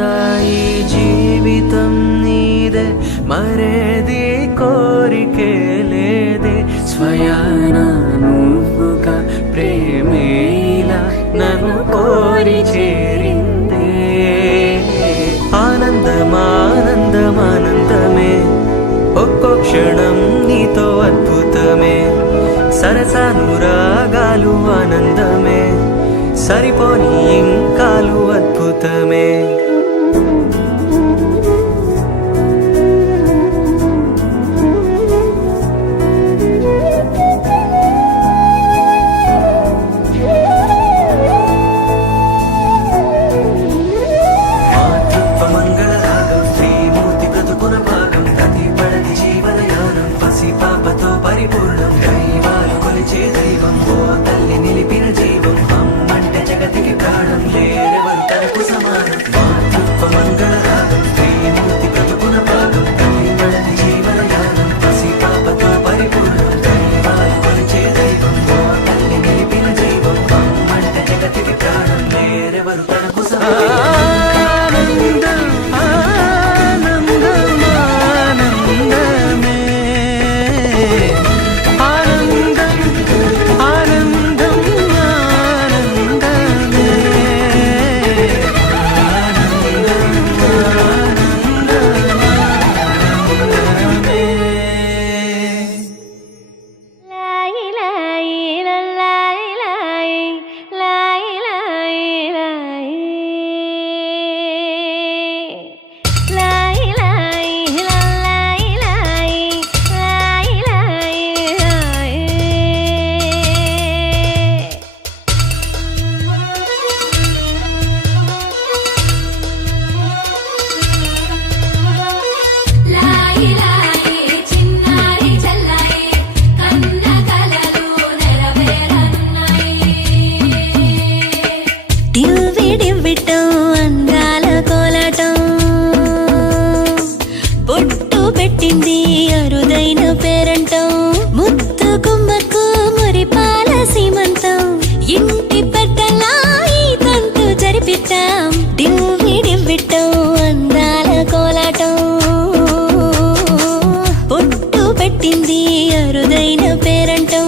ఉందా ఈ జీవితం నీదే మరేది కోరికే లేదే స్వయాన నువ్వుగా ప్రేమేలా నన్ను కోరి చేరిందే ఆనందమానందమానందమే ఒక్కో క్షణం నీతో అద్భుతమే సరసానురాగాలు ఆనందమే సరిపోని ఇంకాలు అద్భుతమే పరిపూర్ణం దైవాలు కొలిచే దైవం ఓ తల్లి నిలిపిన జీవం అమ్మంటే జగతికి ప్రాణం లేరెవరు తనకు సమానం మాతృత్వ మంగళ రాగం శ్రీమూర్తి బ్రతుకున భాగం దైవళది జీవనయానం పసి పాపతో పరిపూర్ణం దైవాలు కొలిచే దైవం ఓ తల్లి నిలిపిన జీవం అమ్మంటే జగతికి ప్రాణం లేరెవరు తనకు సమానం పెట్టింది అరుదైన పేరంటం ముత్తు గుమ్మకు మురిపాల సీమంతం ఇంటి పెద్దలా ఈ తంతు జరిపిద్దాం డివ్విడివ్విట్టం అందాల కోలాటం పొట్టు పెట్టింది అరుదైన పేరంటం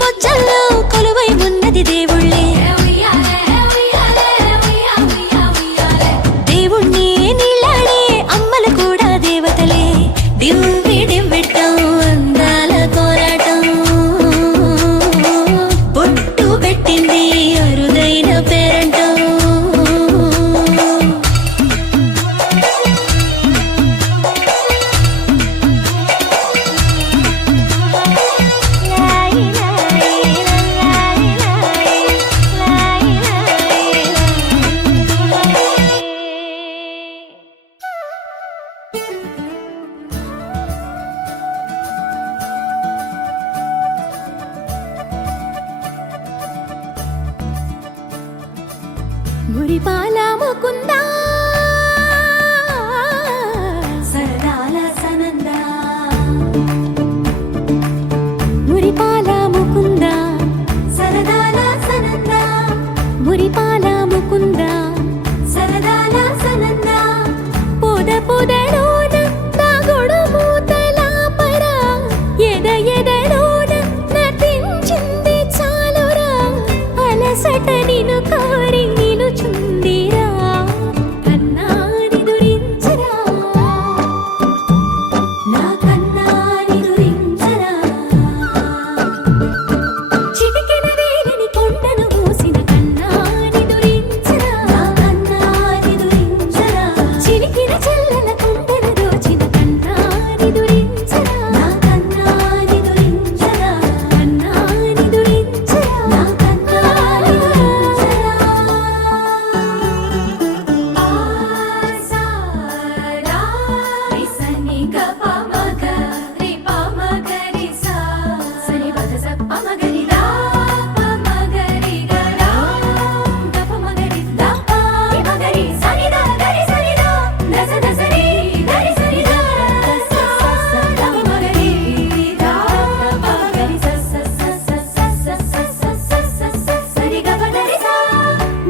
బొజ్జల్లో కొలువై ఉన్నది దేవుళ్ళే. మురిపాల ముకుందా సరదాల సనందా మురిపాల ముకుందా సరదాల సనందా మురిపాల ముకుందా సరదాల సనందా పొద పొదలోన తాగుడు మూతల పరా ఎద ఎదలోన నటించింది చాలురా అలసట నిను కోరి నిలుచుందిరా కన్నాని దురించరా నా కన్నాని దురించరా చిటికెన వేలిని కొండను మూసిన కన్నాని దురించరా నా కన్నాని దురించరా చిలికిన చెల్లెల కొండను దోచిన కన్నాని దురించరా నా కన్నాని దురించరా కన్నాని దురించరా నా కన్నాని దురించరా ఆసారా రిసని గప మగ రి ప మగ రి సా సని పద స ప మగ రి దా ప మగ రి గ రా గప మగ రి దా ప రి మగ రి సని దా గ రి సని దా దస దస రి గ రి సని దా స స స ద మగ రి దా ప మగ రి స స స స స స స స స స సరి గ ప ద రి సా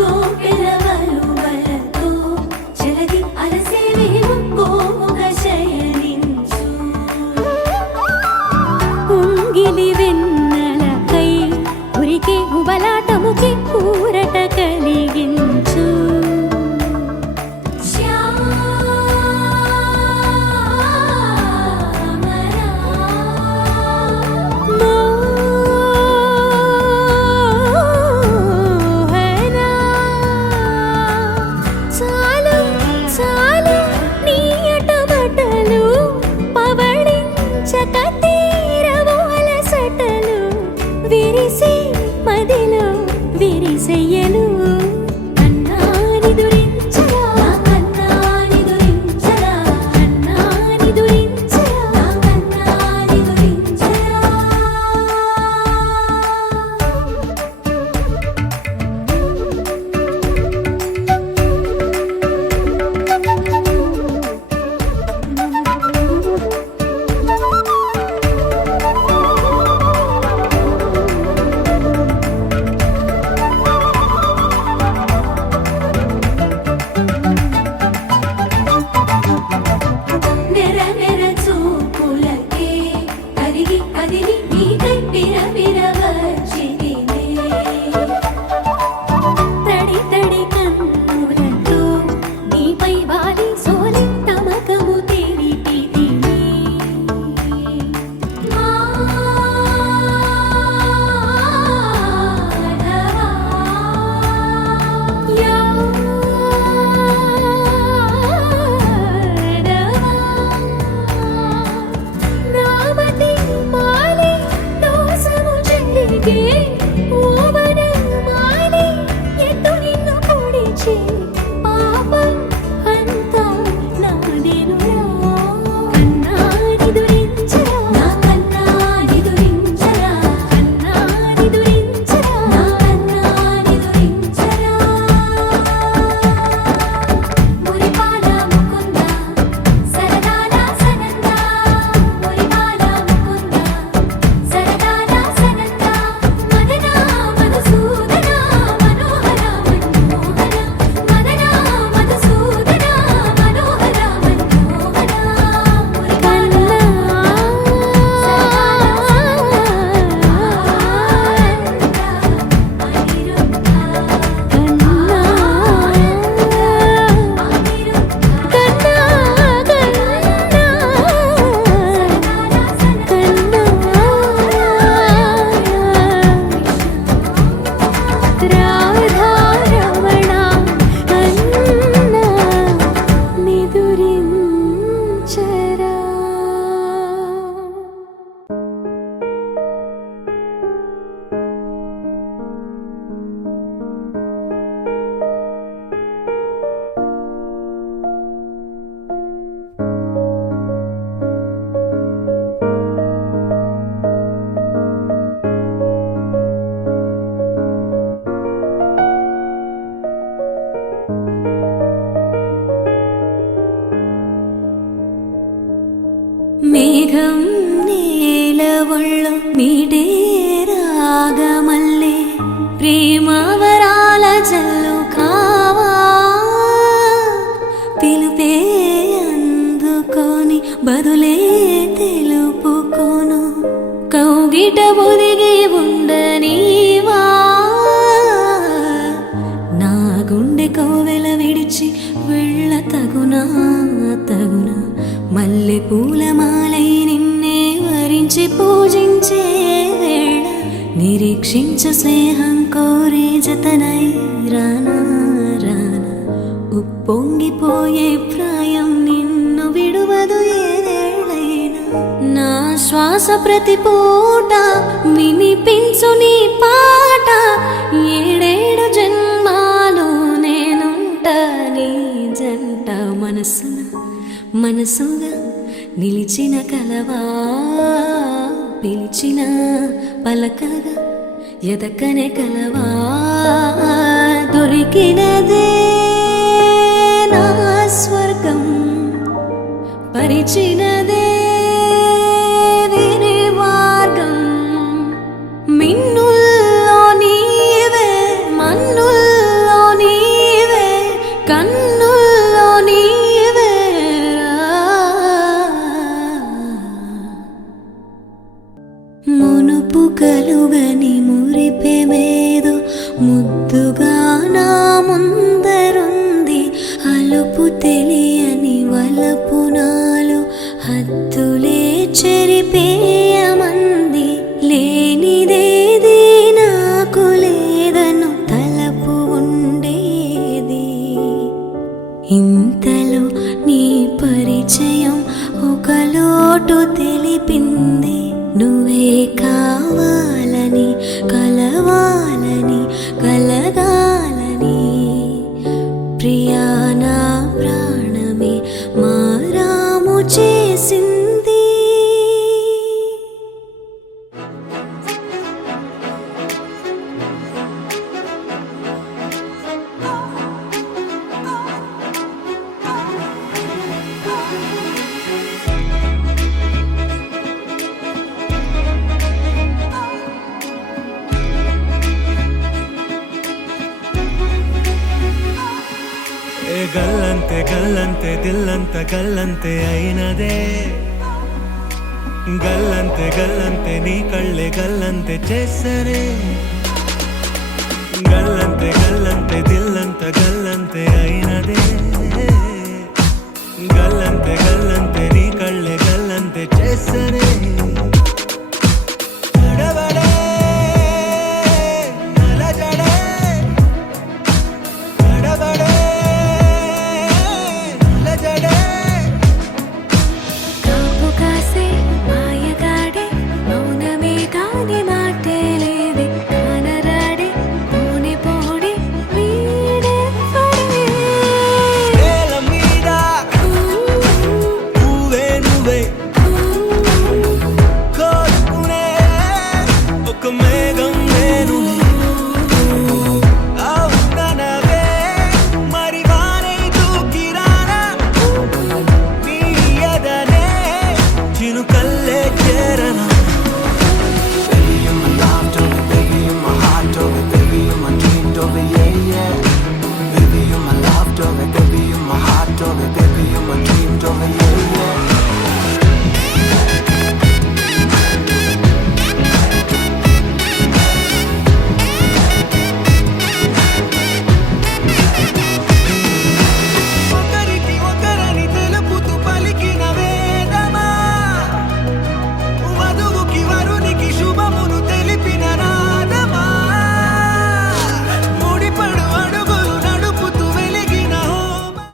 గోపిల వలువలతో జలది అలసేవేమో గోముగ శయనించు ఉంగిలి వెన్నెలకై ఉరికే ఉబలాటముకి ఊరట కలిగించు మోహనా చాలు చాలు నీ అటమటలు పవళించక తీరవు అలసటలు విరిసే మదిలో విరిసెయ్యలు కన్నాని దురించరా కన్నాని దురించరా కన్నాని దురించరా కన్నాని దురించరా నెర నెర చూపులకే కరిగి కదిలి నీకై పిరపిర వచ్చితినే తడి తడి కన్నులతో నీపై వాలి సోలి తమకము తెలిపితినే నామతి మాలి దోసము చెల్లిగే ఓవన మాలి ఎత్తు నిన్ను పొడిచి పాపం అంతా నాదేనురా కన్నాని దురించరా నా కన్నాని దురించరా కన్నాని దురించరా నా కన్నాని దురించరా మురిపాల ముకుందా సరదాల సనందా మురిపాల ముకుందా సరదాల సనందా మదనా మధు రాగమల్లే ప్రేమ వరాల జల్లు కావా పిలుపే అందుకొని బదులే తెలుపుకోను కౌగిట ఒదిగి ఉండనీవా నా గుండె కోవెల విడిచి వెళ్ళ తగునా మల్లె పూలమాలై నిన్నే వరించి పూజించే వేళ నిరీక్షించు స్నేహం కోరే జతనై రానా ఉప్పొంగిపోయే ప్రాయం నిన్ను విడువదు ఏదేళ్ళైనా నా శ్వాస ప్రతి పూట వినిపించు నీ పాట ఏడేడు జన్మాలు నేనుంట నీ జంట మనసుగా నిలిచిన కలవా పిలిచిన పలకగా ఎదకనే కలవా దొరికినదే నా స్వర్గం పరిచినదే వేరే మార్గం మిన్నుల్లో నీవే మన్నుల్లో నీవే కన్నుల్లో నీవే మునుపు కలుగని మురిపెమేదో ముద్దుగా నా ముందరుంది అలుపు తెలియని వలపు నాలో హద్దులే చెరిపేయమంది లేనిదేది నాకు లేదను తలపు ఉండేది ఇంతలో నీ పరిచయం ఒక లోటు తెలిపింది నువ్వే కావాలని కలవాలని కలగాలని ప్రియా నా ప్రాణమే మారాము చేసింది గల్లంతే గల్లంతే దిల్లంత గల్లంతే అయినదే గల్లంతే గల్లంతే నీ కళ్ళే గల్లంతే చేసరే గల్లంతే గల్లంతే దిల్లంత గల్లంతే అయినదే